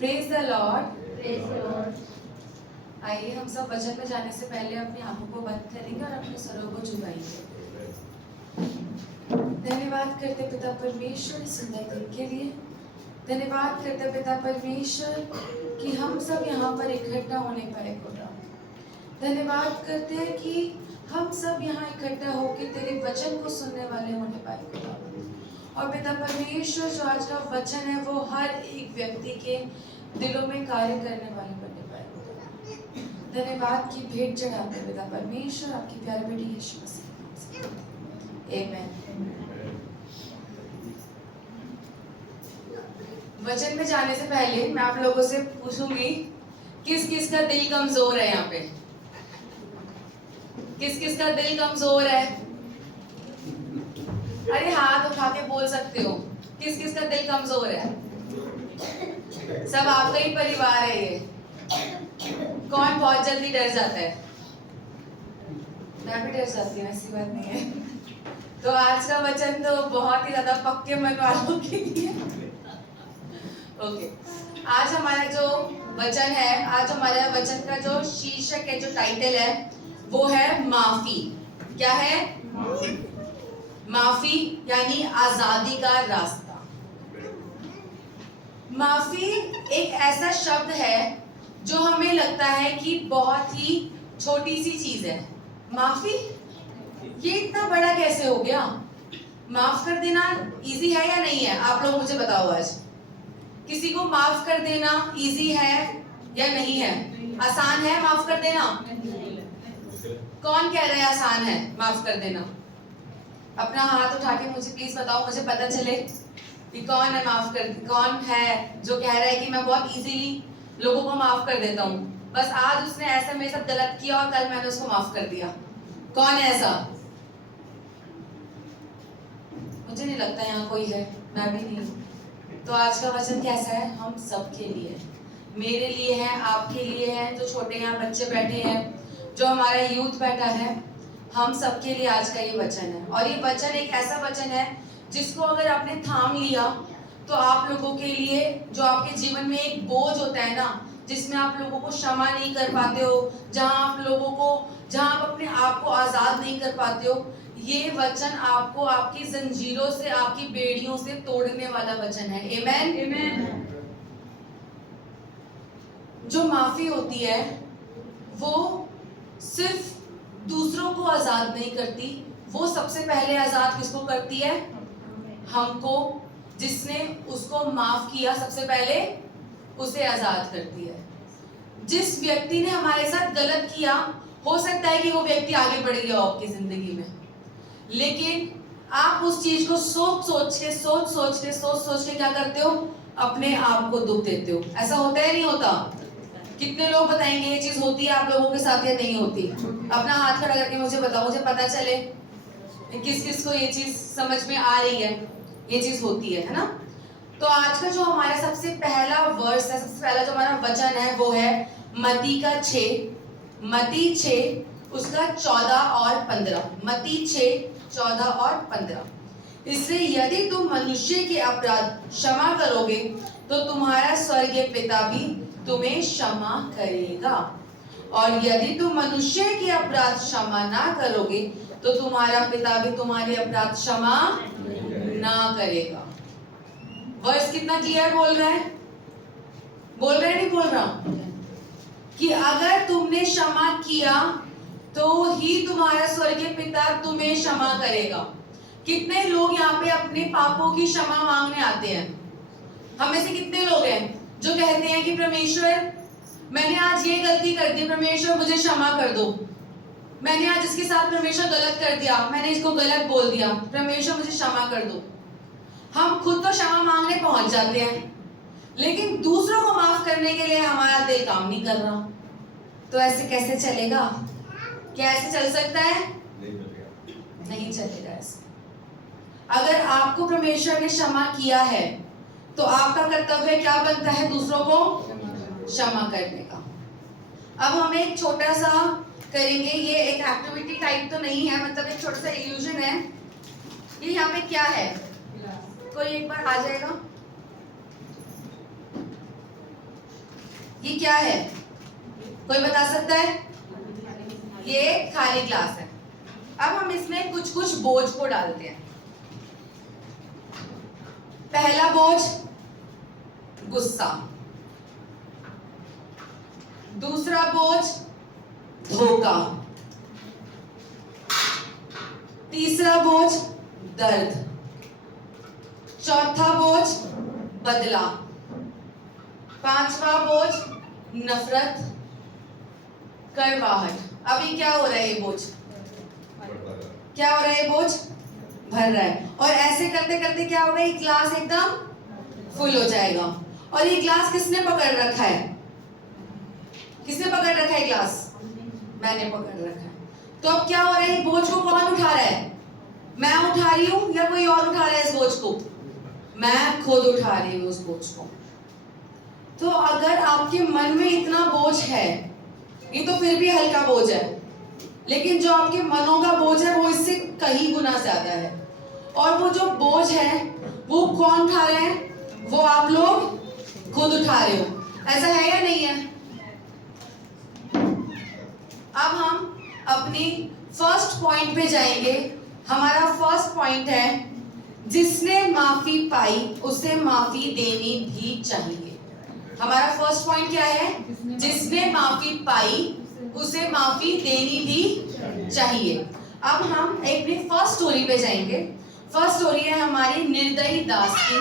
Praise the Lord. Praise the Lord. आइए हम सब वचन में जाने से पहले अपनी आंखों को बंद करेंगे और अपने सरों को झुकाएंगे। धन्यवाद करते पिता परमेश्वर सुंदर दिन के लिए। धन्यवाद करते पिता परमेश्वर कि हम सब यहाँ पर इकट्ठा होने पाए खुदा। धन्यवाद करते हैं कि हम सब यहाँ इकट्ठा होकर तेरे वचन को सुनने वाले होने पाए खुदा। और पिता परमेश्वर जो आज का वचन है वो हर एक व्यक्ति के दिलों में कार्य करने वाले बने पाए खुदा। धन्यवाद की भेंट चढ़ाते पिता परमेश्वर आपकी प्यारे बेटी यीशु मसीह। आमीन। वचन में जाने से पहले मैं आप लोगों से पूछूंगी किस किस का दिल कमजोर है यहाँ पे? किस किस का दिल कमजोर है? अरे हाथ उठा के बोल सकते हो। किस किस का दिल कमजोर है? सब आपका ही परिवार है ये। कौन बहुत जल्दी डर जाता है? मैं भी डर जाती हूँ, ऐसी बात नहीं है। तो आज का वचन तो बहुत ही ज्यादा पक्के मन वालों के लिए। ओके, आज हमारा जो वचन है, आज हमारा वचन का जो शीर्षक है, जो टाइटल है, वो है माफी। क्या है? माफी यानी आजादी का रास्ता। माफी एक ऐसा शब्द है जो हमें लगता है कि बहुत ही छोटी सी चीज है। माफी, ये इतना बड़ा कैसे हो गया? माफ कर देना इजी है या नहीं है? आप लोग मुझे बताओ आज। किसी को माफ कर देना इजी है या नहीं है? आसान है माफ कर देना? कौन कह रहा है आसान है माफ कर देना? अपना हाथ उठा के मुझे प्लीज बताओ, मुझे पता चले कि कौन है कौन है जो कह रहा है कि मैं बहुत इजीली लोगों को माफ कर देता हूँ। बस आज उसने ऐसा मेरे साथ गलत किया और कल मैंने उसको माफ कर दिया। कौन है ऐसा? मुझे नहीं लगता यहाँ कोई है, मैं भी नहीं। तो आज का वचन कैसा है? हम सबके लिए, मेरे लिए है, आपके लिए है, जो छोटे यहाँ बच्चे बैठे हैं, जो हमारा यूथ बैठा है, हम सबके लिए आज का ये वचन है। और ये वचन एक ऐसा वचन है जिसको अगर आपने थाम लिया तो आप लोगों के लिए, जो आपके जीवन में एक बोझ होता है ना, जिसमें आप लोगों को क्षमा नहीं कर पाते हो, जहां आप अपने आप को आजाद नहीं कर पाते हो, ये वचन आपको आपकी जंजीरों से, आपकी बेड़ियों से तोड़ने वाला वचन है। आमेन, आमेन। जो माफी होती है वो सिर्फ दूसरों को आजाद नहीं करती, वो सबसे पहले आजाद किसको करती है? हमको। जिसने उसको माफ किया सबसे पहले उसे आजाद करती है। जिस व्यक्ति ने हमारे साथ गलत किया, हो सकता है कि वो व्यक्ति आगे बढ़ गया हो आपकी जिंदगी में, लेकिन आप उस चीज को सोच सोच के क्या करते हो? अपने आप को दुख देते हो। ऐसा होता है नहीं होता? कितने लोग बताएंगे ये चीज होती है आप लोगों के साथ या नहीं होती? अपना हाथ खड़ा करके मुझे बताओ, मुझे पता चले किस किस को ये चीज समझ में आ रही है, ये चीज होती है ना? तो आज का जो हमारा सबसे पहला वर्स है, सबसे पहला जो हमारा वचन है वो है मत्ती का 6, मत्ती 6 उसका 14 और 15। मत्ती 6 14 और 15। इसलिए यदि तुम मनुष्य के अपराध क्षमा करोगे तो तुम्हारा स्वर्गीय पिता भी तुम्हें क्षमा करेगा, और यदि तुम मनुष्य के अपराध क्षमा ना करोगे तो तुम्हारा पिता भी तुम्हारे अपराध क्षमा ना करेगा। वर्स कितना क्लियर बोल रहा है? बोल रहा है नहीं बोल रहा? कि अगर तुमने क्षमा किया तो ही तुम्हारा स्वर्गीय पिता तुम्हें क्षमा करेगा। कितने लोग यहाँ पे अपने पापों की क्षमा मांगने आते हैं? हम में से कितने लोग हैं जो कहते हैं कि परमेश्वर मैंने आज ये गलती कर दी, परमेश्वर मुझे क्षमा कर दो। मैंने आज इसके साथ परमेश्वर गलत कर दिया, मैंने इसको गलत बोल दिया, परमेश्वर मुझे क्षमा कर दो। हम खुद तो क्षमा मांगने पहुंच जाते हैं, लेकिन दूसरों को माफ करने के लिए हमारा दिल काम नहीं कर रहा। तो ऐसे कैसे चलेगा? क्या ऐसे चल सकता है? नहीं चलेगा ऐसे। अगर आपको परमेश्वर ने क्षमा किया है तो आपका कर्तव्य क्या बनता है? दूसरों को क्षमा करने का। अब हम एक छोटा सा करेंगे, ये एक एक्टिविटी टाइप तो नहीं है, मतलब एक छोटा सा इल्यूजन है। ये यहाँ पे क्या है? कोई एक बार आ जाएगा? ये क्या है, कोई बता सकता है? ये खाली ग्लास है। अब हम इसमें कुछ कुछ बोझ को डालते हैं। पहला बोझ गुस्सा, दूसरा बोझ धोखा, तीसरा बोझ दर्द, चौथा बोझ बदला, पांचवा बोझ नफरत, कड़वाहट। अभी क्या हो रहा है, ये बोझ क्या हो रहा है, ये बोझ भर रहा है। और ऐसे करते करते क्या होगा, ये ग्लास एकदम फुल हो जाएगा। और ये ग्लास किसने पकड़ रखा है? किसने पकड़ रखा है ग्लास? मैंने पकड़ रखा है। तो अब क्या हो रहा है, बोझ को कौन उठा रहा है? मैं उठा रही हूं या कोई और उठा रहा है इस बोझ को? मैं खुद उठा रही हूं उस बोझ को। तो अगर आपके मन में इतना बोझ है, ये तो फिर भी हल्का बोझ है, लेकिन जो आपके मनों का बोझ है वो इससे कहीं गुना ज्यादा है। और वो जो बोझ है वो कौन उठा रहे हैं? वो आप लोग खुद उठा रहे हो। ऐसा है या नहीं है? अब हम अपनी फर्स्ट पॉइंट पे जाएंगे। हमारा फर्स्ट पॉइंट है, जिसने माफी पाई उसे माफी देनी भी चाहिए। हमारा फर्स्ट पॉइंट क्या है? जिसने माफी पाई उसे माफी देनी भी चाहिए। अब हम अपनी फर्स्ट स्टोरी पे जाएंगे। फर्स्ट स्टोरी है हमारी निर्दयी दास की,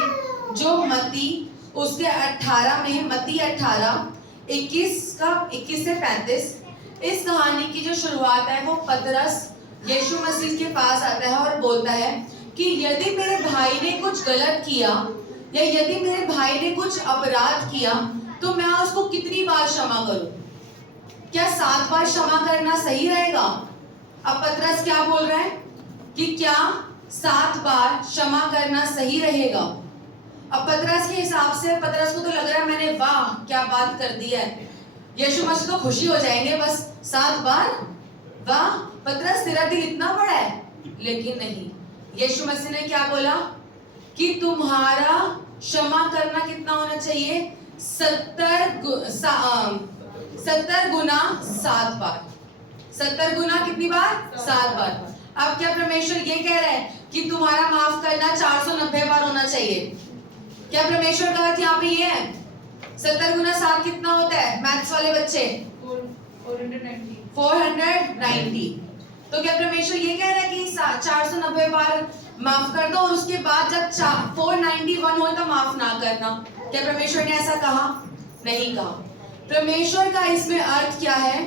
जो मत्ती उसके 18 में, मत्ती 18 21 से 35। इस कहानी की जो शुरुआत है वो पतरस यीशु मसीह के पास आता है और बोलता है कि यदि मेरे भाई ने कुछ गलत किया या यदि मेरे भाई ने कुछ अपराध किया तो मैं उसको कितनी बार क्षमा करूं? क्या 7 बार क्षमा करना सही रहेगा? अब पतरस क्या बोल रहा है कि क्या 7 बार क्षमा करना सही रहेगा? अब पतरस के हिसाब से, पतरस को तो लग रहा है मैंने वाह क्या बात कर दी है, यीशु मसीह तो खुशी हो जाएंगे बस 7 बार। वाह पतरस तेरा दिल इतना बड़ा है। लेकिन नहीं, यीशु मसीह ने क्या बोला कि तुम्हारा क्षमा करना कितना होना चाहिए? 70 गुना 7 बार। 70 गुना कितनी बार? 7 बार। अब क्या परमेश्वर ये कह रहा है कि तुम्हारा माफ करना 490 बार होना चाहिए? क्या परमेश्वर का अर्थ यहाँ पे ये है? 70 गुना 7 कितना होता है मैथ्स वाले बच्चे? 490। तो क्या परमेश्वर ये कह रहा है कि 490 बार माफ कर दो और उसके बाद जब 491 हो तो माफ ना करना? क्या परमेश्वर ने ऐसा कहा? नहीं कहा। परमेश्वर का इसमें अर्थ क्या है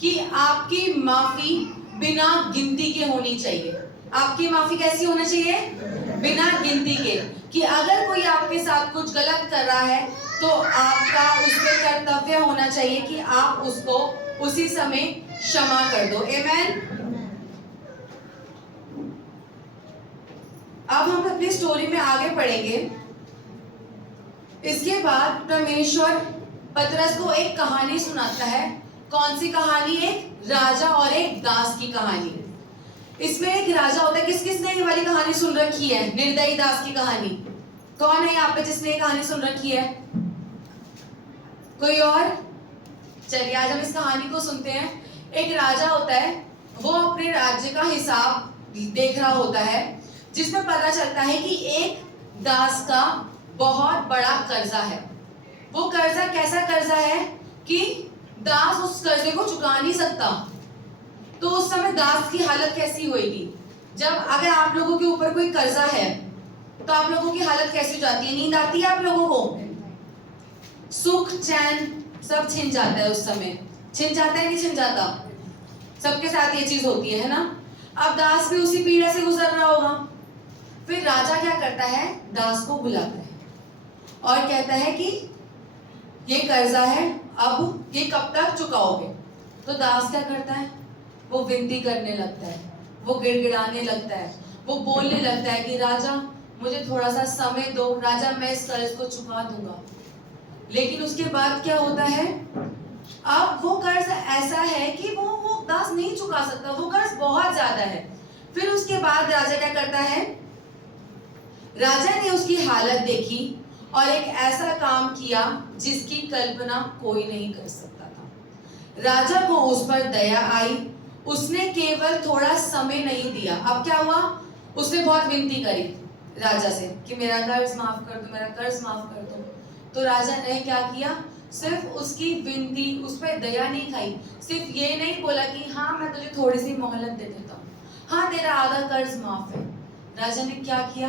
कि आपकी माफी बिना गिनती के होनी चाहिए। आपकी माफी कैसी होनी चाहिए? बिना गिनती के। कि अगर कोई आपके साथ कुछ गलत कर रहा है तो आपका उस पे कर्तव्य होना चाहिए कि आप उसको उसी समय क्षमा कर दो। आमेन। अब हम अपनी स्टोरी में आगे पढ़ेंगे। इसके बाद परमेश्वर पतरस को एक कहानी सुनाता है। कौन सी कहानी? एक राजा और एक दास की कहानी। इसमें एक राजा होता है। किस किसने ये वाली कहानी सुन रखी है? निर्दयी दास की कहानी। कौन है यहाँ पे जिसने ये कहानी सुन रखी है? कोई और? चलिए आज हम इस कहानी को सुनते हैं। एक राजा होता है, वो अपने राज्य का हिसाब देख रहा होता है, जिसमें पता चलता है कि एक दास का बहुत बड़ा कर्जा है। वो कर्जा कैसा कर्जा है कि दास उस कर्जे को चुका नहीं सकता। तो उस समय दास की हालत कैसी होगी? जब अगर आप लोगों के ऊपर कोई कर्जा है तो आप लोगों की हालत कैसी हो जाती है? नींद आती है आप लोगों को? सुख चैन सब छिन जाता है उस समय। छिन जाता है नहीं छिन जाता? सबके साथ ये चीज होती है ना? अब दास भी उसी पीड़ा से गुजर रहा होगा। फिर राजा क्या करता है? दास को बुलाता है और कहता है कि ये कर्जा है, अब ये कब तक चुकाओगे? तो दास क्या करता है? वो विनती करने लगता है, वो गिड़गिड़ाने लगता है, वो बोलने लगता है कि राजा मुझे थोड़ा सा समय दो, राजा मैं इस कर्ज को चुका दूंगा। लेकिन उसके बाद क्या होता है? अब वो कर्ज ऐसा है कि वो दास नहीं चुका सकता, वो कर्ज बहुत ज्यादा है। फिर उसके बाद राजा क्या करता है? राजा ने उसकी हालत देखी और एक ऐसा काम किया जिसकी कल्पना कोई नहीं कर सकता था। राजा को उस पर दया आई, उसने केवल थोड़ा समय नहीं दिया। अब क्या हुआ, उसने बहुत विनती करी राजा से कि मेरा कर्ज माफ कर दो, मेरा कर्ज माफ कर दो। तो राजा ने क्या किया, सिर्फ उसकी विनती, उस पर दया नहीं खाई, सिर्फ ये नहीं बोला कि हाँ मैं तुझे थोड़ी सी मोहलत दे देता हूँ, हाँ तेरा आधा कर्ज माफ है। राजा ने क्या किया,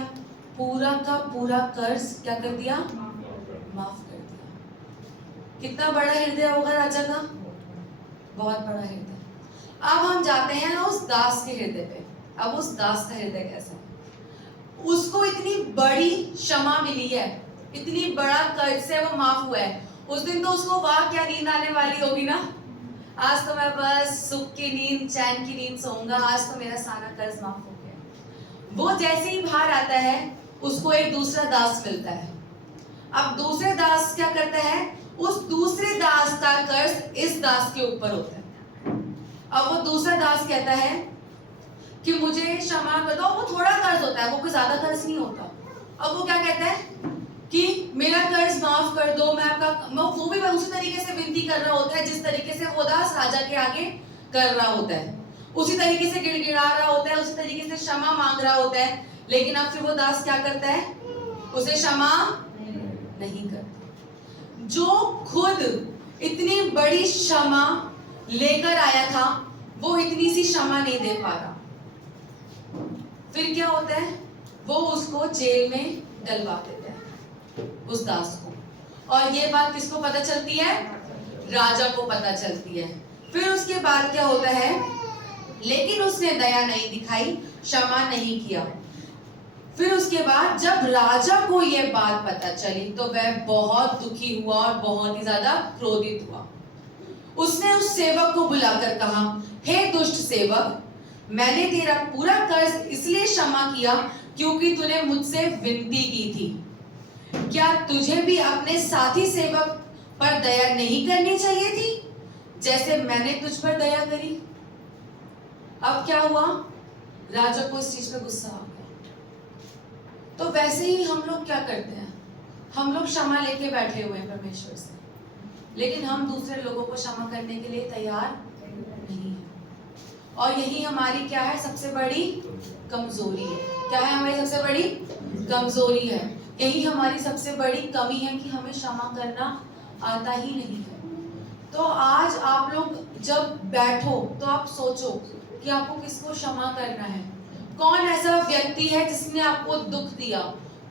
पूरा का पूरा कर्ज क्या कर दिया, माफ कर दिया। कितना बड़ा हृदय होगा राजा का, बहुत बड़ा हृदय। अब हम जाते हैं उस दास के हृदय पे। अब उस दास का हृदय कैसा है, उसको इतनी बड़ी क्षमा मिली है, इतनी बड़ा कर्ज से वो माफ हुआ है। उस दिन तो उसको वाह क्या नींद आने वाली होगी ना, आज तो मैं बस सुख की नींद, चैन की नींद सोऊंगा, आज तो मेरा सारा कर्ज माफ हो गया। वो जैसे ही बाहर आता है, उसको एक दूसरा दास मिलता है। अब दूसरे दास क्या करता है, उस दूसरे दास का कर्ज इस दास के ऊपर होता है। अब वो दूसरा दास कहता है कि मुझे क्षमा कर दो। वो थोड़ा कर्ज होता है, वो कोई ज्यादा कर्ज नहीं होता। अब वो क्या कहता है कि मेरा कर्ज माफ कर दो, मैं आपका, वो भी उसी तरीके से विनती कर रहा होता है जिस तरीके से वो दास राजा के आगे कर रहा होता है, उसी तरीके से गिड़गिड़ा रहा होता है, उसी तरीके से क्षमा मांग रहा होता है। लेकिन अब फिर वो दास क्या करता है, उसे क्षमा नहीं करता। जो खुद इतनी बड़ी क्षमा लेकर आया था, वो इतनी सी क्षमा नहीं दे पा रहा। फिर क्या होता है, वो उसको जेल में डलवा देता है, उस दास को। और ये बात किसको पता चलती है, राजा को पता चलती है। फिर उसके बाद क्या होता है, लेकिन उसने दया नहीं दिखाई, क्षमा नहीं किया। फिर उसके बाद जब राजा को यह बात पता चली तो वह बहुत दुखी हुआ और बहुत ही ज्यादा क्रोधित हुआ। उसने उस सेवक को बुलाकर कहा, हे दुष्ट सेवक, मैंने तेरा पूरा कर्ज इसलिए क्षमा किया क्योंकि तूने मुझसे विनती की थी। क्या तुझे भी अपने साथी सेवक पर दया नहीं करनी चाहिए थी, जैसे मैंने तुझ पर दया करी? अब क्या हुआ, राजा को इस चीज पे गुस्सा आ गया। तो वैसे ही हम लोग क्या करते हैं, हम लोग क्षमा लेके बैठे हुए हैं परमेश्वर से, लेकिन हम दूसरे लोगों को क्षमा करने के लिए तैयार नहीं है। और यही हमारी क्या है, सबसे बड़ी कमजोरी है। क्या है हमारी सबसे बड़ी कमजोरी है, यही हमारी सबसे बड़ी कमी है कि हमें क्षमा करना आता ही नहीं है। तो आज आप लोग जब बैठो तो आप सोचो कि आपको किसको क्षमा करना है। कौन ऐसा व्यक्ति है जिसने आपको दुख दिया,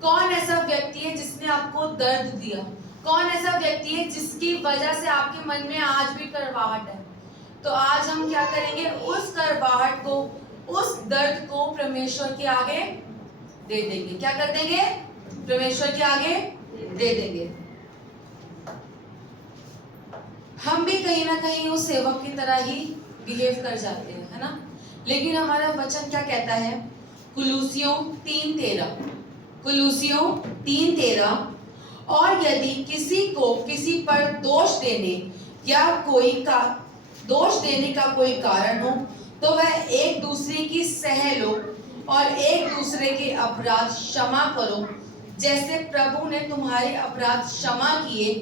कौन ऐसा व्यक्ति है जिसने आपको दर्द दिया, कौन ऐसा व्यक्ति है जिसकी वजह से आपके मन में आज भी कड़वाहट है। तो आज हम क्या करेंगे, उस कड़वाहट को, उस दर्द को परमेश्वर के आगे दे देंगे। क्या कर देंगे, परमेश्वर के आगे दे देंगे। हम भी कहीं ना कहीं उस सेवक की तरह ही बिहेव कर जाते हैं, है ना। लेकिन हमारा वचन क्या कहता है, कुलूसियों 3:13, कुलूसियों 3:13, और यदि किसी को किसी पर दोष देने या दोष देने का कोई कारण हो तो वह एक दूसरे की सह लो और एक दूसरे के अपराध क्षमा करो, जैसे प्रभु ने तुम्हारे अपराध क्षमा किए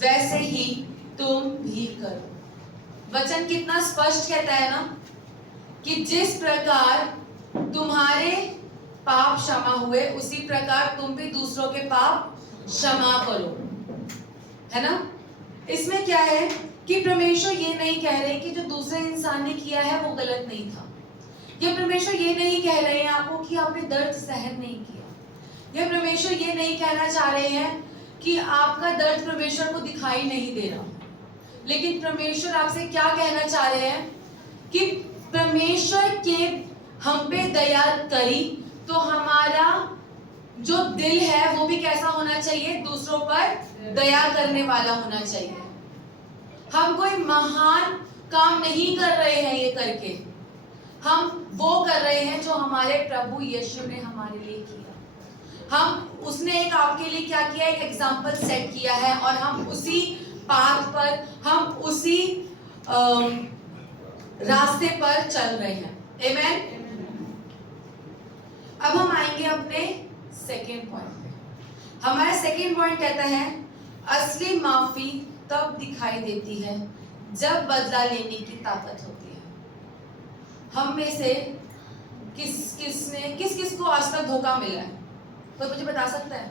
वैसे ही तुम भी करो। वचन कितना स्पष्ट कहता है ना, कि जिस प्रकार तुम्हारे पाप क्षमा हुए उसी प्रकार तुम भी दूसरों के पाप क्षमा करो, है ना। इसमें क्या है कि परमेश्वर ये नहीं कह रहे कि जो दूसरे इंसान ने किया है वो गलत नहीं था, या परमेश्वर ये नहीं कह रहे हैं आपको कि आपने दर्द सहन नहीं किया, या परमेश्वर ये नहीं कहना चाह रहे हैं कि आपका दर्द परमेश्वर को दिखाई नहीं दे रहा। लेकिन परमेश्वर आपसे क्या कहना चाह रहे हैं कि परमेश्वर के हम पे दया करी तो हमारा जो दिल है वो भी कैसा होना चाहिए, दूसरों पर दया करने वाला होना चाहिए। हम कोई महान काम नहीं कर रहे हैं ये करके, हम वो कर रहे हैं जो हमारे प्रभु यीशु ने हमारे लिए किया। उसने एक आपके लिए क्या किया, एक एग्जाम्पल सेट किया है और हम उसी पाथ पर, हम उसी रास्ते पर चल रहे हैं। आमेन। अब हम आएंगे अपने सेकेंड पॉइंट पे। हमारा सेकेंड पॉइंट कहता है असली माफी तब दिखाई देती है जब बदला लेने की ताकत होती है। हम में से किस किस को आज तक धोखा मिला है? कोई मुझे बता सकता है?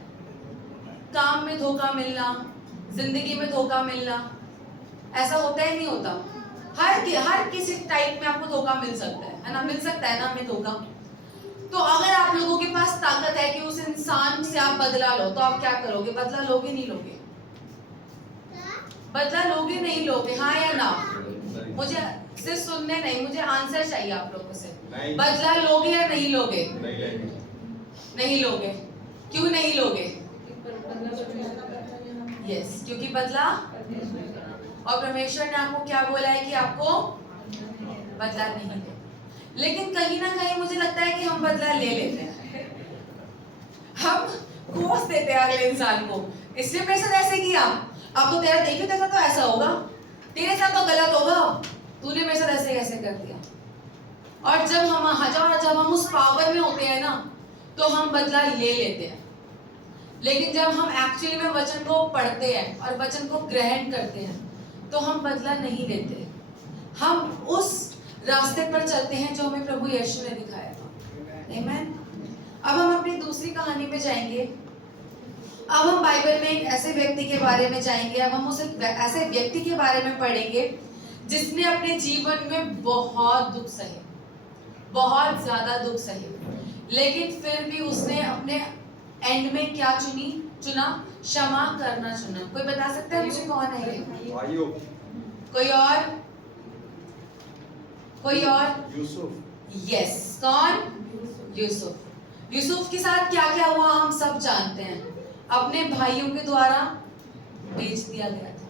काम में धोखा मिलना, जिंदगी में धोखा मिलना, ऐसा होता है नहीं होता? हर किसी टाइप में आपको धोखा मिल सकता है ना? मिल सकता है ना हमें धोखा। तो अगर आप लोगों के पास ताकत है कि उस इंसान से आप बदला लो, तो आप क्या करोगे? बदला लोगे नहीं लोगे? बदला लोगे नहीं लोगे? हाँ या ना? मुझे सिर्फ सुनने नहीं, मुझे आंसर चाहिए आप लोगों से। बदला लोगे या नहीं लोगे? नहीं लोगे। क्यों नहीं लोगे? यस, क्योंकि बदला, और परमेश्वर ने आपको क्या बोला है कि आपको बदला नहीं है। लेकिन कहीं ना कहीं मुझे लगता है कि हम बदला ले लेते हैं, हम कोस देते हैं अगले इंसान को। इसलिए मेरे साथ ऐसे किया, अब तो तेरा देखियो तेरे साथ तो ऐसा होगा, तेरे साथ तो गलत होगा, तूने मेरे साथ ऐसे कैसे कर दिया। और जब हम उस पावर में होते हैं ना, तो हम बदला ले लेते हैं। लेकिन जब हम एक्चुअली में वचन को पढ़ते हैं और वचन को ग्रहण करते हैं, तो हम बदला नहीं लेते। हम उस रास्ते पर चलते हैं जो हमें प्रभु यीशु ने दिखाया था। आमीन। अब हम अपनी दूसरी कहानी पे जाएंगे। अब हम बाइबल में एक ऐसे व्यक्ति के बारे में जाएंगे। अब हम उस ऐसे व्यक्ति के बारे में पढ़ेंगे जिसने अपने जीवन में बहुत दुख सहे, बहुत ज्यादा दुख सहे, लेकिन फिर भी उसने अपने एंड में क्या चुना? क्षमा करना चुना। कोई बता सकता है मुझे कौन है ये? कोई और? यूसुफ। यस, कौन? यूसुफ। यूसुफ के साथ क्या क्या हुआ हम सब जानते हैं। अपने भाइयों के द्वारा बेच दिया गया था।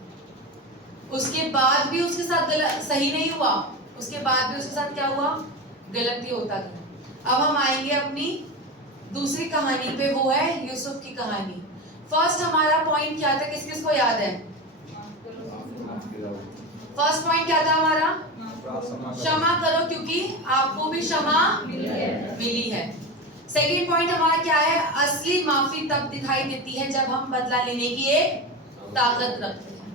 उसके बाद भी उसके साथ सही नहीं हुआ, उसके बाद भी उसके साथ क्या हुआ? गलती होता गया। अब हम आएंगे अपनी दूसरी कहानी पे, वो है यूसुफ की कहानी। फर्स्ट हमारा पॉइंट क्या था? किस किस को याद है? फर्स्ट पॉइंट क्या था हमारा? क्षमा करो क्योंकि आपको भी क्षमा मिली है। सेकंड पॉइंट हमारा क्या है? असली माफी तब दिखाई देती है जब हम बदला लेने की एक ताकत रखते हैं।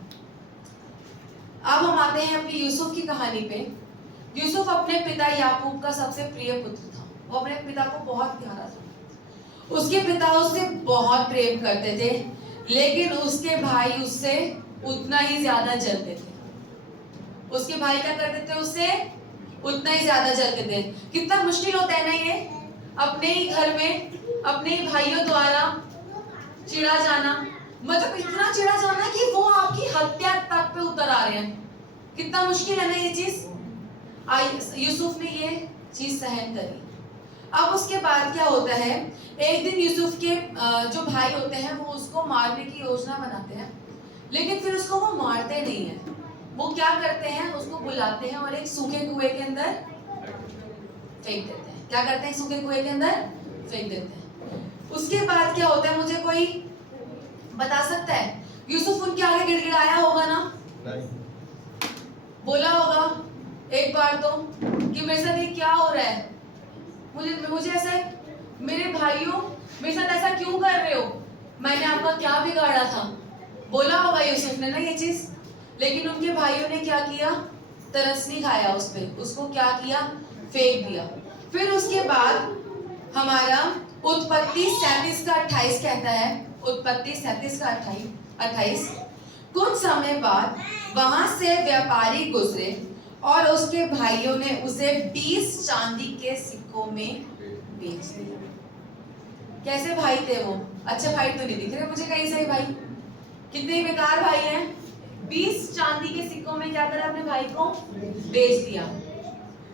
अब हम आते हैं अपनी यूसुफ की कहानी पे। यूसुफ अपने पिता याकूब का सबसे प्रिय पुत्र था। वो अपने पिता को बहुत प्यारा था। उसके पिता उससे बहुत प्रेम करते थे, लेकिन उसके भाई उससे उतना ही ज्यादा जलते थे। उसके भाई क्या करते थे? उससे उतना ही ज्यादा जलते थे। कितना मुश्किल होता है ना ये, अपने ही घर में अपने ही भाइयों द्वारा चिढ़ा जाना, मतलब इतना चिढ़ा जाना कि वो आपकी हत्या तक पे उतर आ रहे हैं। कितना मुश्किल है ना ये चीज। यूसुफ ने ये चीज सहन करी। अब उसके बाद क्या होता है? एक दिन यूसुफ के जो भाई होते हैं वो उसको मारने की योजना बनाते हैं, लेकिन फिर उसको वो मारते नहीं है। वो क्या करते हैं? उसको बुलाते हैं और एक सूखे कुएं के अंदर फेंक देते हैं। क्या करते हैं? सूखे कुएं के अंदर फेंक देते हैं। उसके बाद क्या होता है? मुझे कोई बता सकता है? यूसुफ उनके आगे गिड़गिड़ाया होगा ना? नहीं। बोला होगा एक बार तो कि मेरे साथ ये क्या हो रहा है, मुझे ऐसा, मेरे भाइयों मेरे साथ ऐसा क्यों कर रहे हो, मैंने आपका क्या बिगाड़ा था? बोला होगा यूसुफ ने ना ये चीज। लेकिन उनके भाइयों ने क्या किया? तरस नहीं खाया उस पे, उसको क्या किया? फेंक दिया। फिर उसके बाद हमारा उत्पत्ति 37 का 28 कहता है, उत्पत्ति 37 का 28, कुछ समय बाद वहां से व्यापारी गुजरे और उसके भाइयों ने उसे 20 चांदी के सिक्कों में बेच दिया। कैसे भाई थे वो? अच्छे भाई तो नहीं दिख रहे मुझे कहीं से भाई, कितने बेकार भाई हैं। 20 चांदी के सिक्कों में क्या करा? अपने भाई को बेच दिया।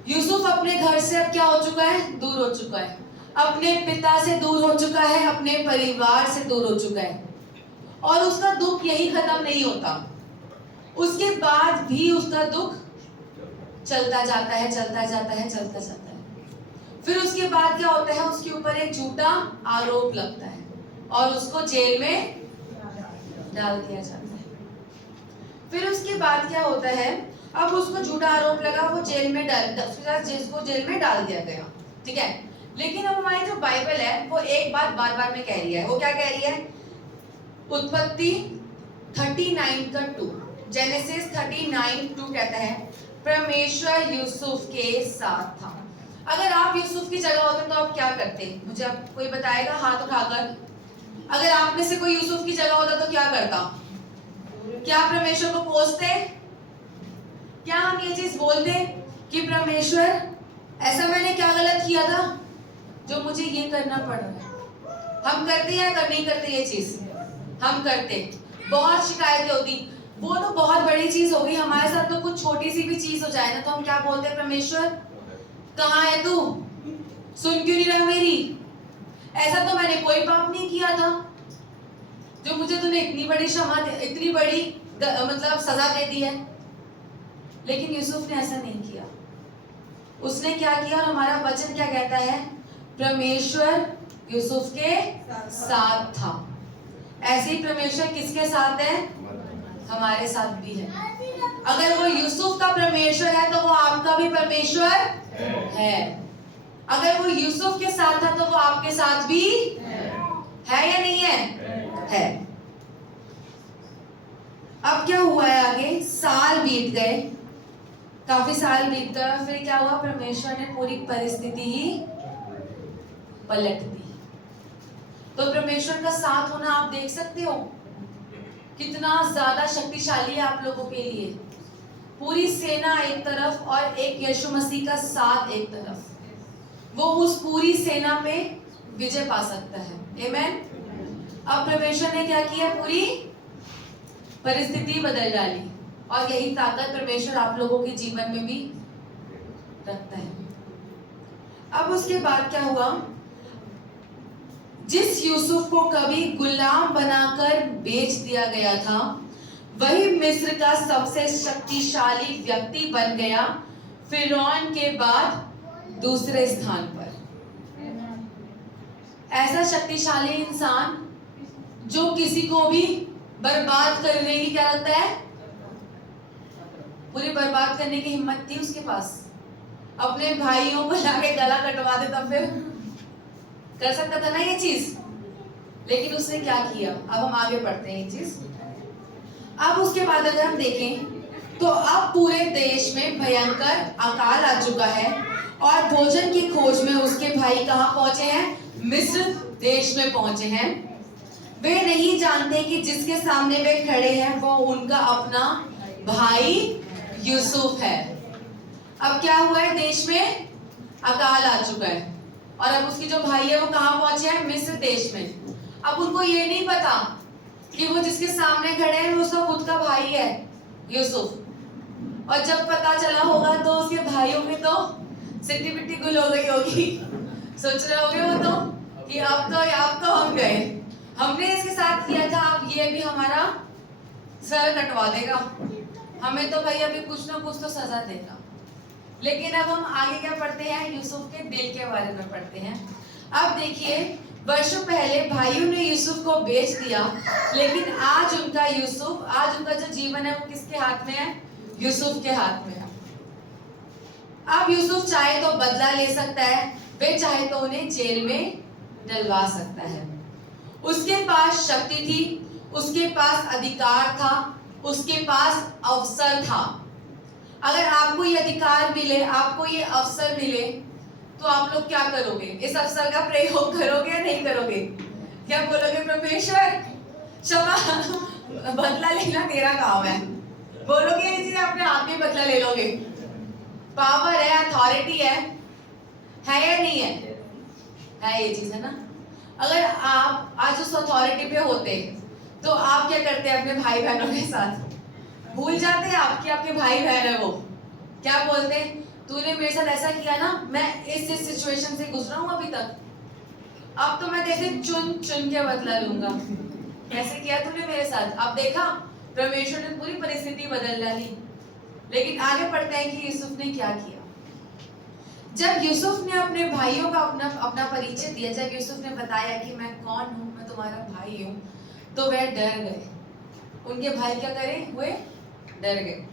यूसुफ अपने घर से अब क्या हो चुका है? दूर हो चुका है। अपने पिता से दूर हो चुका है, अपने परिवार से दूर हो चुका है। और उसका दुख यही खत्म नहीं होता, उसके बाद भी उसका दुख चलता जाता है, चलता जाता है, चलता जाता है। फिर उसके बाद क्या होता है? उसके ऊपर एक झूठा आरोप लगता है और उसको जेल में डाल दिया जाता है। फिर उसके बाद क्या होता है? अब उसको झूठा आरोप लगा, वो जेल में जेल में डाल दिया गया, ठीक है। लेकिन अब हमारी जो बाइबल है वो एक बात बार बार में कह रही है। वो क्या कह रही है? उत्पत्ति 39 का 2, जेनेसिस 39:2 कहता है परमेश्वर यूसुफ के साथ था। अगर आप यूसुफ की जगह होते तो आप क्या करते? मुझे आप कोई बताएगा हाथ उठाकर? अगर आप में से कोई यूसुफ की जगह होता तो क्या करता? क्या परमेश्वर को कोसते? क्या हम ये चीज बोलते कि परमेश्वर ऐसा मैंने क्या गलत किया था जो मुझे ये करना पड़ रहा है? हम करते या नहीं करते ये चीज? हम करते। बहुत शिकायतें होती, वो तो बहुत बड़ी चीज हो गई, हमारे साथ तो कुछ छोटी सी भी चीज हो जाए ना तो हम क्या बोलते हैं? परमेश्वर कहाँ है तू? सुन क्यों नहीं रहा मेरी? ऐसा तो मैंने कोई पाप नहीं किया था जो मुझे तूने इतनी बड़ी मतलब सजा दे दी है। लेकिन यूसुफ ने ऐसा नहीं किया। उसने क्या किया? और हमारा वचन क्या कहता है? परमेश्वर यूसुफ के साथ था। ऐसे ही परमेश्वर किसके साथ है? हमारे साथ भी है। अगर वो यूसुफ का परमेश्वर है तो वो आपका भी परमेश्वर है। अगर वो यूसुफ के साथ था तो वो आपके साथ भी है या नहीं है? है। अब क्या हुआ है आगे? साल बीत गए, काफी साल बीत गए, फिर क्या हुआ? परमेश्वर ने पूरी परिस्थिति ही पलट दी। तो परमेश्वर का साथ होना आप देख सकते हो कितना ज्यादा शक्तिशाली है आप लोगों के लिए। पूरी सेना एक तरफ और एक यीशु मसीह का साथ एक तरफ, वो उस पूरी सेना पे विजय पा सकता है। आमेन। अब परमेश्वर ने क्या किया? पूरी परिस्थिति बदल डाली, और यही ताकत परमेश्वर आप लोगों के जीवन में भी रखता है। अब उसके बाद क्या हुआ? जिस यूसुफ को कभी गुलाम बनाकर बेच दिया गया था वही मिस्र का सबसे शक्तिशाली व्यक्ति बन गया, फिरौन के बाद दूसरे स्थान पर। ऐसा शक्तिशाली इंसान जो किसी को भी बर्बाद करने की क्या लगता है? पूरी बर्बाद करने की हिम्मत थी उसके पास। अपने भाइयों को लाके गला कटवा देता, फिर कर सकता था ना ये चीज, लेकिन उसने क्या किया? अब हम आगे पढ़ते हैं ये चीज। अब उसके बाद अगर हम देखें तो अब पूरे देश में भयंकर अकाल आ चुका है और भोजन की खोज में उसके भाई कहाँ पहुंचे हैं? मिस्र देश में पहुंचे हैं। वे नहीं जानते कि जिसके सामने वे खड़े हैं वो उनका अपना भाई यूसुफ है। अब क्या हुआ है? देश में अकाल आ चुका है और अब उसकी जो भाई है वो कहाँ पहुंचे हैं? मिस्र देश में। अब उनको ये नहीं पता कि वो जिसके सामने खड़े हैं वो उसका खुद का भाई है यूसुफ। और जब पता चला होगा तो उसके भाइयों में तो सिट्टी पिट्टी गुल हो गई होगी। सोच रहे होंगे वो तो कि अब तो हम गए, हमने इसके साथ किया था, अब ये भी हमारा सर कटवा देगा, हमें तो भाई अभी कुछ ना कुछ तो सजा देगा। लेकिन अब हम आगे क्या पढ़ते हैं? यूसुफ के दिल के बारे में पढ़ते हैं। अब देखिए, वर्षों पहले भाइयों ने यूसुफ को बेच दिया, लेकिन आज उनका जो जीवन है वो किसके हाथ में है? यूसुफ के हाथ में है। अब यूसुफ चाहे तो बदला ले सकता है, वे चाहे तो उन्हें जेल में डलवा सकता है। उसके पास शक्ति थी, उसके पास अधिकार था, उसके पास अवसर था। अगर आपको ये अधिकार मिले, आपको ये अवसर मिले, तो आप लोग क्या करोगे? इस अवसर का प्रयोग करोगे या नहीं करोगे? क्या बोलोगे? परमेश्वर क्षमा, बदला लेना तेरा काम है। बोलोगे ये चीज अपने आप ही बदला ले लोगे? पावर है, अथॉरिटी है या नहीं है? है ये चीज, है ना? अगर आप आज उस अथॉरिटी पे होते तो आप क्या करते हैं अपने भाई बहनों के साथ? भूल जाते हैं आपके भाई बहन है, वो क्या बोलते? तूने मेरे साथ ऐसा किया ना, मैं इस सिचुएशन से गुजरा हूं अभी तक, अब तो मैं तेरे चुन चुन के बदला लूंगा। कैसे किया तूने मेरे साथ? अब देखा, परमेश्वर ने पूरी परिस्थिति बदल डाली। लेकिन आगे पढ़ते हैं कि यूसुफ ने क्या किया। जब यूसुफ ने अपने भाइयों का अपना परिचय दिया, जब यूसुफ ने बताया कि मैं कौन हूँ, मैं तुम्हारा भाई हूँ, तो वह डर गए। उनके भाई क्या करें? हुए डर गए।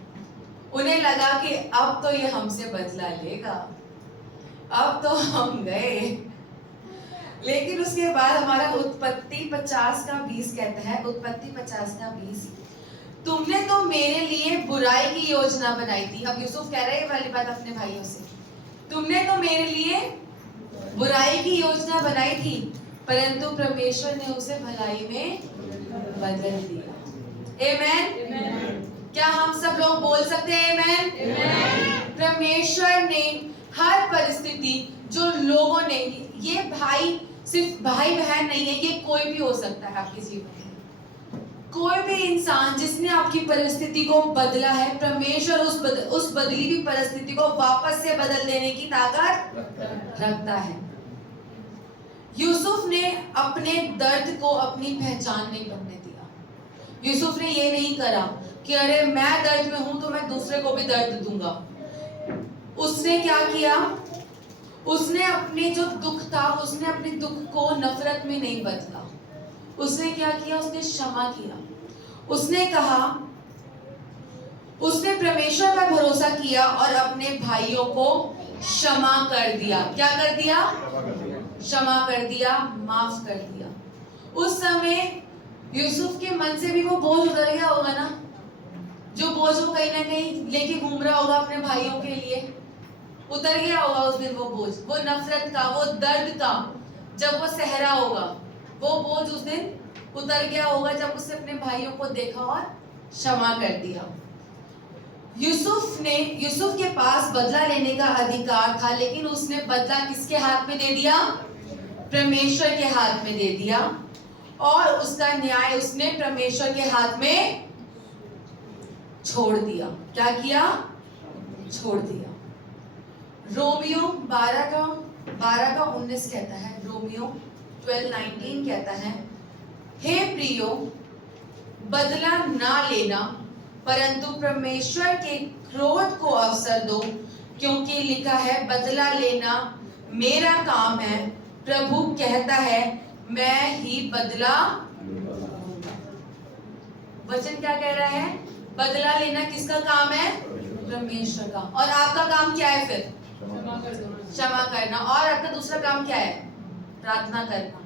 उन्हें लगा कि अब तो ये हमसे बदला लेगा, अब तो हम गए। लेकिन उसके बाद हमारा उत्पत्ति 50:20 कहता है, उत्पत्ति 50:20, तुमने तो मेरे लिए बुराई की योजना बनाई थी। अब यूसुफ कह रहे हैं वाली बात अपने भाइयों से, तुमने तो मेरे लिए बुराई की योजना बनाई थी, परंतु परमेश्वर ने उसे भलाई में बदल दिया। आमेन। क्या हम सब लोग बोल सकते हैं आमेन? परमेश्वर ने हर परिस्थिति, जो लोगों ने, ये भाई सिर्फ भाई बहन नहीं है, ये कोई भी हो सकता है आपके जीवन में, कोई भी इंसान जिसने आपकी परिस्थिति को बदला है, परमेश्वर उस बदली हुई परिस्थिति को वापस से बदल देने की ताकत रखता है। यूसुफ ने अपने दर्द को अपनी पहचान नहीं बनने दिया। यूसुफ ने ये नहीं करा कि अरे मैं दर्द में हूं तो मैं दूसरे को भी दर्द दूंगा। उसने क्या किया? उसने अपने जो दुख था, उसने अपने दुख को नफरत में नहीं बदला। उसने क्या किया? उसने क्षमा किया। उसने कहा, उसने परमेश्वर पर भरोसा किया और अपने भाइयों को क्षमा कर दिया। क्या कर दिया? क्षमा कर दिया, माफ कर दिया। उस समय यूसुफ के मन से भी वो बोझ उतर गया होगा ना, जो बोझ वो कहीं ना कहीं लेके घूम रहा होगा अपने भाइयों के लिए, उतर गया होगा उस दिन वो बोझ, वो नफरत का, वो दर्द का, जब वो सहरा होगा, वो बोझ उस दिन उतर गया होगा जब उसने अपने भाइयों को देखा और क्षमा कर दिया। यूसुफ के पास बदला लेने का अधिकार था, लेकिन उसने बदला किसके हाथ में दे दिया? परमेश्वर के हाथ में दे दिया, और उसका न्याय उसने परमेश्वर के हाथ में छोड़ दिया। क्या किया? छोड़ दिया। रोमियो 12:19 कहता है, रोमियो 12:19 कहता है, हे प्रियो, बदला ना लेना, परंतु परमेश्वर के क्रोध को अवसर दो, क्योंकि लिखा है, बदला लेना मेरा काम है, प्रभु कहता है, मैं ही बदला लूंगा। वचन क्या कह रहा है? बदला लेना किसका काम है? परमेश्वर का। और आपका काम क्या है फिर? क्षमा करना। और आपका दूसरा काम क्या है? प्रार्थना करना,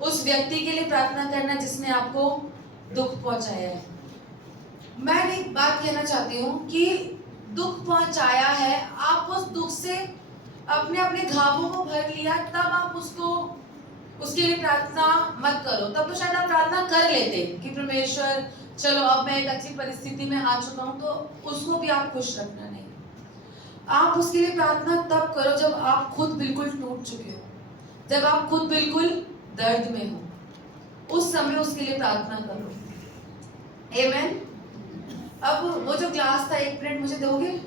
उस व्यक्ति के लिए प्रार्थना करना जिसने आपको दुख पहुंचाया है। मैं एक बात कहना चाहती हूँ कि दुख पहुंचाया है, आप उस दुख से अपने अपने घावों को भर लिया, तब आप उसके लिए प्रार्थना मत करो। तब तो शायद आप प्रार्थना कर लेते कि परमेश्वर, चलो अब मैं एक अच्छी परिस्थिति में आ चुका हूँ, तो उसको भी आप खुश रखना नहीं। आप उसके लिए प्रार्थना तब करो जब आप खुद बिल्कुल टूट चुके हो, जब आप खुद बिल्कुल दर्द में हो, उस समय उसके लिए प्रार्थना करो। आमेन। अब वो जो ग्लास था, 1 मिनट मुझे दोगे?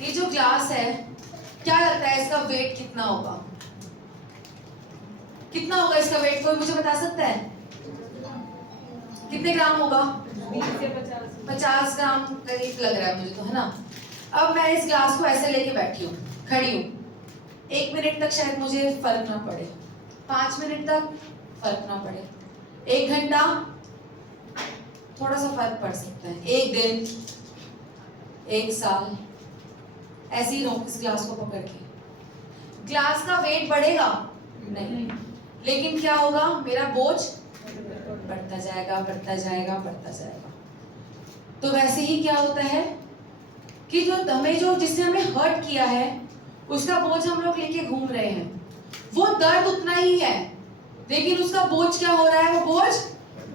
ये जो ग्लास है, क्या लगता है इसका वेट कितना होगा? कितना होगा इसका वेट? कोई मुझे बता सकता है? कितने ग्राम होगा? 50 ग्राम करीब लग रहा है मुझे तो, है ना? अब मैं इस ग्लास को ऐसे लेके बैठी हूँ, खड़ी हूँ, 1 मिनट तक शायद मुझे फर्क ना पड़े, 5 मिनट तक फर्क ना पड़े, 1 घंटा थोड़ा सा फर्क पड़ सकता है, 1 दिन, 1 साल, ऐसे ही रहूं इस ग्लास को पकड़ के। ग्लास का वेट बढ़ेगा नहीं, लेकिन क्या होगा? मेरा बोझ बढ़ता जाएगा, बढ़ता जाएगा, बढ़ता जाएगा। तो वैसे ही क्या होता है कि जिसने हमें हर्ट किया है, उसका बोझ हम लोग लेके घूम रहे हैं। वो दर्द उतना ही है, लेकिन उसका बोझ क्या हो रहा है? वो बोझ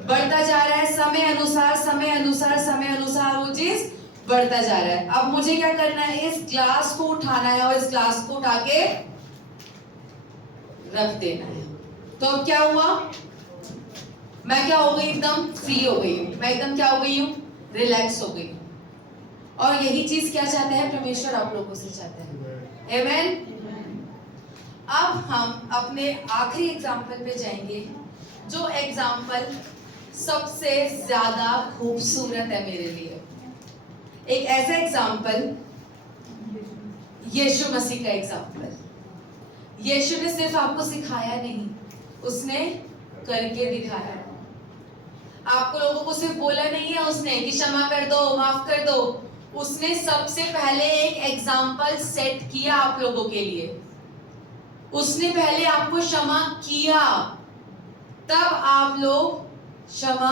बढ़ता जा रहा है, समय अनुसार वो चीज बढ़ता जा रहा है। अब मुझे क्या करना है? इस ग्लास को उठाना है और इस ग्लास को उठा के रख देना है। तो अब क्या हुआ? मैं क्या हो गई? एकदम फ्री हो गई हूँ। मैं एकदम क्या हो गई हूँ? रिलैक्स हो गई हूँ। और यही चीज क्या चाहते हैं? परमेश्वर आप लोगों से चाहते हैं। आमेन। अब हम अपने आखिरी एग्जाम्पल पे जाएंगे, जो एग्जाम्पल सबसे ज्यादा खूबसूरत है मेरे लिए। एक ऐसा एग्जाम्पल, यीशु मसीह का एग्जाम्पल। यीशु ने सिर्फ आपको सिखाया नहीं, उसने करके दिखाया। आपको लोगों को सिर्फ बोला नहीं है उसने कि क्षमा कर दो, माफ कर दो, उसने सबसे पहले एक एग्जाम्पल सेट किया आप लोगों के लिए। उसने पहले आपको क्षमा किया, तब आप लोग क्षमा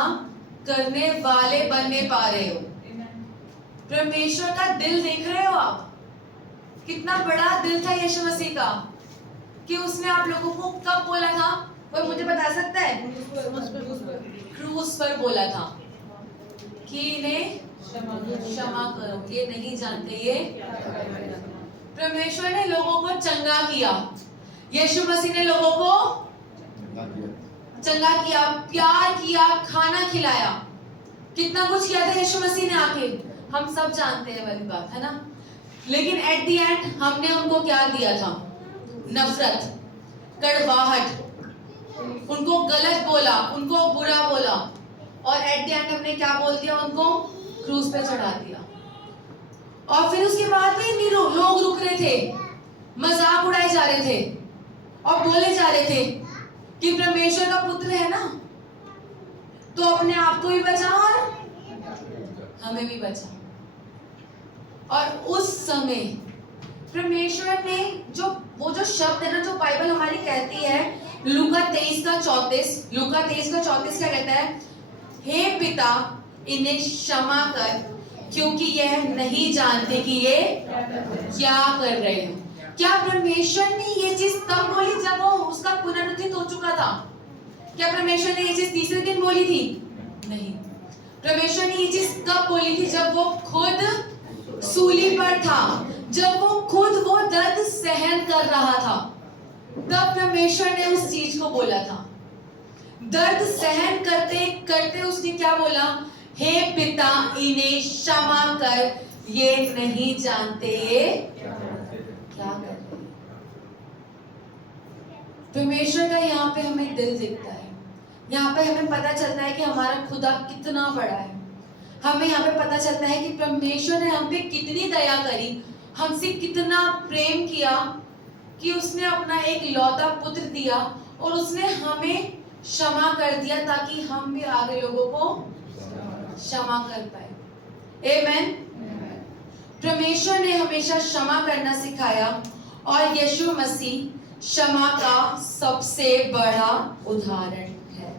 करने वाले बनने पा रहे हो। परमेश्वर का दिल देख रहे हो आप, कितना बड़ा दिल था यीशु मसीह का, कि उसने आप लोगों को कब बोला था? कोई मुझे बता सकता है? क्रूस पर बोला था कि इन्हें क्षमा करो, ये नहीं जानते ये। परमेश्वर ने लोगों को चंगा किया, यीशु मसीह ने लोगों को चंगा किया, प्यार किया, खाना खिलाया, कितना कुछ किया था यीशु मसीह ने आके। हम सब जानते हैं वाली बात है ना। लेकिन एट द एंड हमने उनको क्या दिया था? नफरत, कड़वाहट, उनको गलत बोला, उनको बुरा बोला, और एट द एंड हमने क्या बोल दिया? उनको क्रूस पे चढ़ा दिया। और फिर उसके बाद भी लोग रुक रहे थे, मजाक उड़ाए जा रहे थे और बोले जा रहे थे कि परमेश्वर का पुत्र है ना, तो अपने आप को भी बचा और हमें भी बचा। और उस समय परमेश्वर ने वो जो शब्द है ना, जो बाइबल हमारी कहती है, लूका 23 का 34 क्या कहता है? हे पिता, इन्हें क्षमा कर, क्योंकि यह नहीं जानते कि ये क्या कर रहे हैं। क्या परमेश्वर ने ये चीज कब बोली? जब वो उसका पुनरुत्थित हो चुका था। क्या परमेश्वर ने ये चीज तीसरे दिन बोली थी? नहीं। परमेश्वर ने ये चीज कब बोली थी? जब वो खुद सूली पर था, जब वो खुद वो दर्द सहन कर रहा था, तब परमेश्वर ने उस चीज को बोला था। दर्द सहन करते करते उसने क्या बोला? हे पिता, इन्हें क्षमा कर, ये नहीं जानते ये क्या कर रहे हैं। परमेश्वर का यहाँ पे हमें दिल दिखता है, यहाँ पे हमें पता चलता है कि हमारा खुदा कितना बड़ा है। हमें यहाँ पे पता चलता है कि परमेश्वर ने हम पे कितनी दया करी, हमसे कितना प्रेम किया, कि उसने अपना एक लौता पुत्र दिया और उसने हमें क्षमा कर दिया, ताकि हम भी आगे लोगों को क्षमा कर पाए। आमेन। परमेश्वर ने हमेशा क्षमा करना सिखाया, और यीशु मसीह क्षमा का सबसे बड़ा उदाहरण है।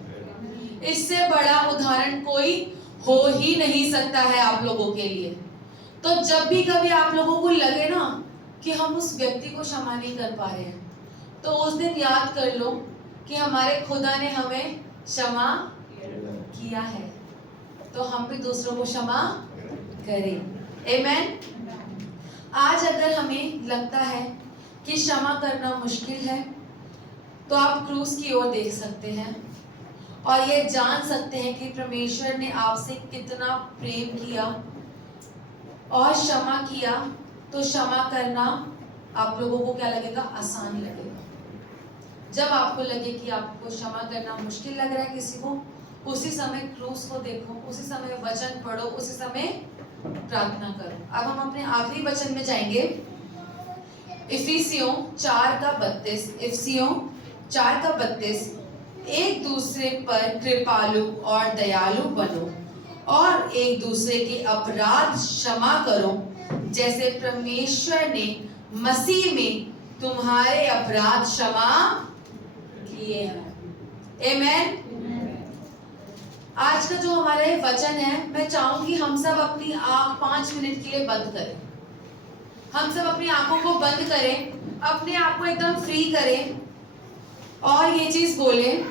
इससे बड़ा उदाहरण कोई हो ही नहीं सकता है आप लोगों के लिए। तो जब भी कभी आप लोगों को लगे ना कि हम उस व्यक्ति को क्षमा नहीं कर पा रहे हैं, तो उस दिन याद कर लो कि हमारे खुदा ने हमें क्षमा किया है, तो हम भी दूसरों को क्षमा करें। आमेन। आज अगर हमें लगता है कि क्षमा करना मुश्किल है, तो आप क्रूस की ओर देख सकते हैं और ये जान सकते हैं कि परमेश्वर ने आपसे कितना प्रेम किया और क्षमा किया। तो क्षमा करना आप लोगों को क्या लगेगा? आसान लगेगा। जब आपको लगे कि आपको क्षमा करना मुश्किल लग रहा है किसी को, उसी समय क्रूस को देखो, उसी समय वचन पढ़ो, उसी समय प्रार्थना करो। अब हम अपने आखिरी वचन में जाएंगे, इफिसियों 4:32। एक दूसरे पर कृपालु और दयालु बनो और एक दूसरे के अपराध क्षमा करो, जैसे परमेश्वर ने मसीह में तुम्हारे अपराध क्षमा किए हैं। आमेन। आज का जो हमारा ये वचन है, मैं चाहूंगी हम सब अपनी आंख 5 मिनट के लिए बंद करें। हम सब अपनी आंखों को बंद करें, अपने आप को एकदम फ्री करें और ये चीज बोलें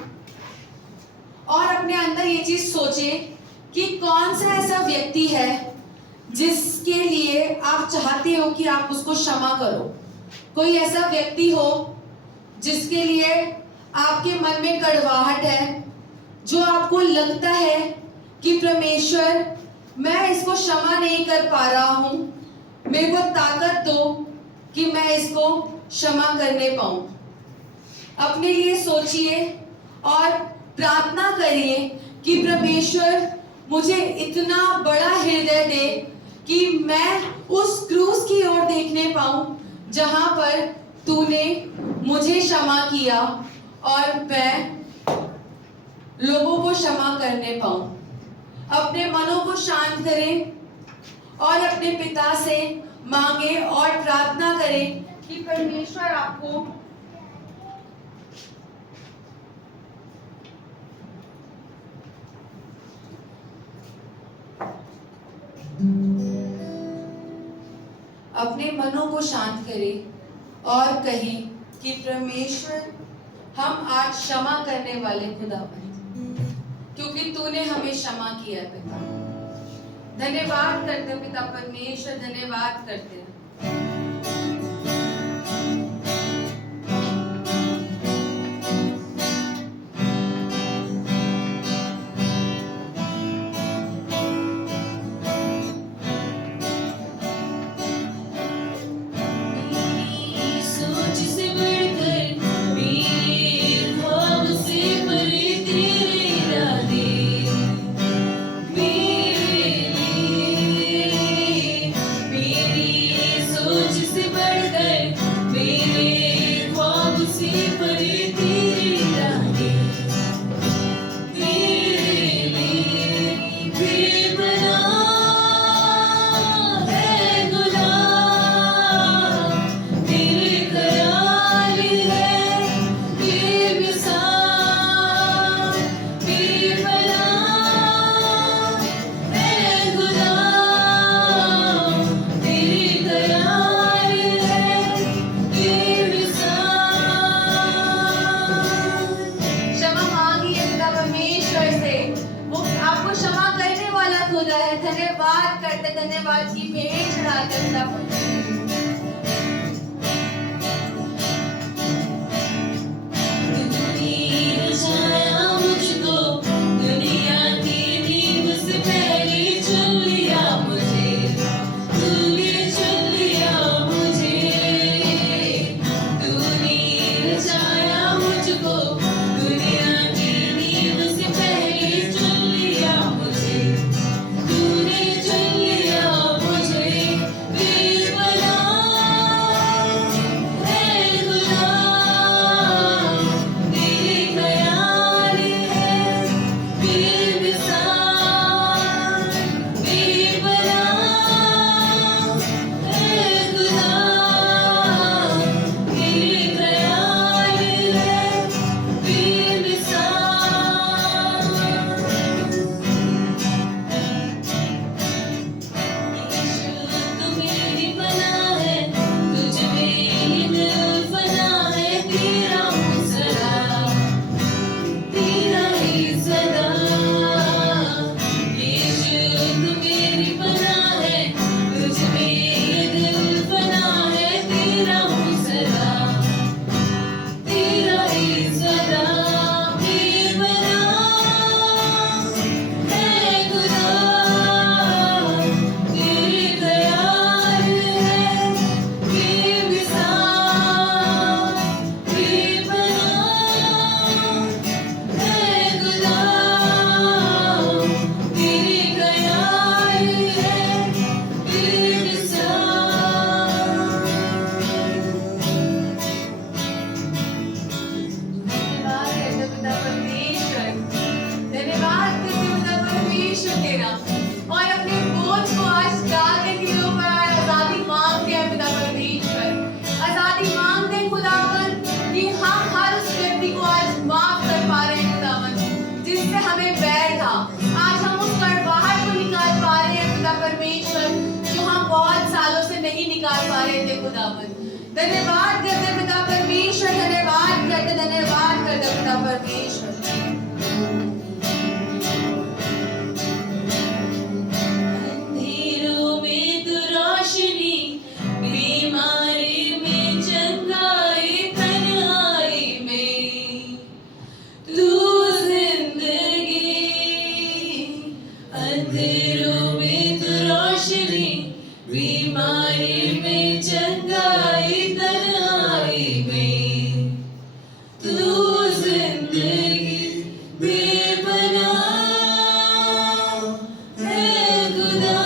और अपने अंदर ये चीज सोचें कि कौन सा ऐसा व्यक्ति है जिसके लिए आप चाहते हो कि आप उसको क्षमा करो। कोई ऐसा व्यक्ति हो जिसके लिए आपके मन में कड़वाहट है, जो आपको लगता है कि परमेश्वर, मैं इसको क्षमा नहीं कर पा रहा हूं, मेरे को ताकत दो कि मैं इसको क्षमा करने पाऊं। अपने लिए सोचिए और प्रार्थना करिए कि परमेश्वर मुझे इतना बड़ा हृदय दे कि मैं उस क्रूस की ओर देखने पाऊं जहां पर तूने मुझे क्षमा किया और मैं लोगों को क्षमा करने पाऊं। अपने मनों को शांत करें और अपने पिता से मांगे और प्रार्थना करें कि परमेश्वर आपको अपने मनों को शांत करे और कहे कि परमेश्वर, हम आज क्षमा करने वाले खुदावंद, क्योंकि तूने हमें क्षमा किया पिता। धन्यवाद करते पिता परमेश्वर, धन्यवाद करते हैं। धन्यवाद की भेंट चढ़ाते धन्यवाद करते पिता परमेश्वर, धन्यवाद करते पिता परमेश्वर। अंधेरों में तू रोशनी, बीमारी में चंगाई, तन्हाई में तू जिंदगी। अंधेरों में तू रोशनी, बीमारी में चंगाई, तन्हाई में तू जिंदगी। बेपनाह है खुदा,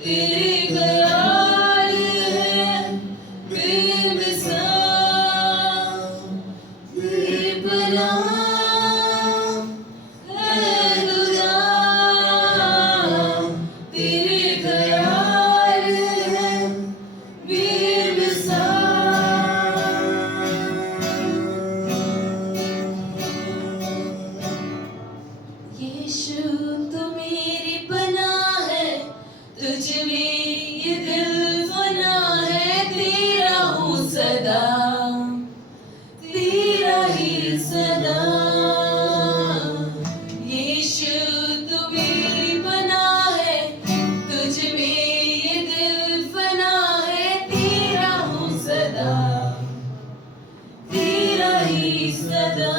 तेरे ख्याल है बेमिसाल। बेपनाह है खुदा, सदा यीशु तू भी बना है, तुझ में ये दिल फना है, तेरा हूँ सदा, तेरा ही सदा।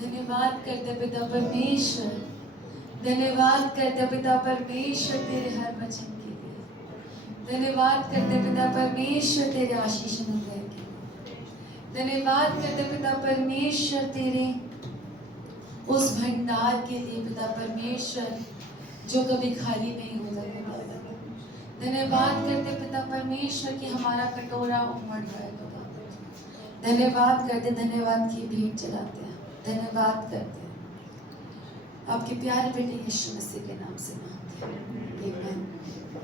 धन्यवाद करते पिता परमेश्वर, धन्यवाद करते पिता परमेश्वर तेरे हर वचन के लिए, धन्यवाद करते पिता परमेश्वर तेरे आशीष अनुग्रह के लिए, धन्यवाद करते पिता परमेश्वर तेरे उस भंडार के लिए पिता परमेश्वर जो कभी खाली नहीं होता पिता। धन्यवाद करते पिता परमेश्वर कि हमारा कटोरा उमड़ रहा है पिता। धन्यवाद करते, धन्यवाद की भेंट चढ़ाते हैं, धन्यवाद करते हैं आपके प्यारे बेटे यीशु मसीह के नाम से मांगते हैं, आमीन।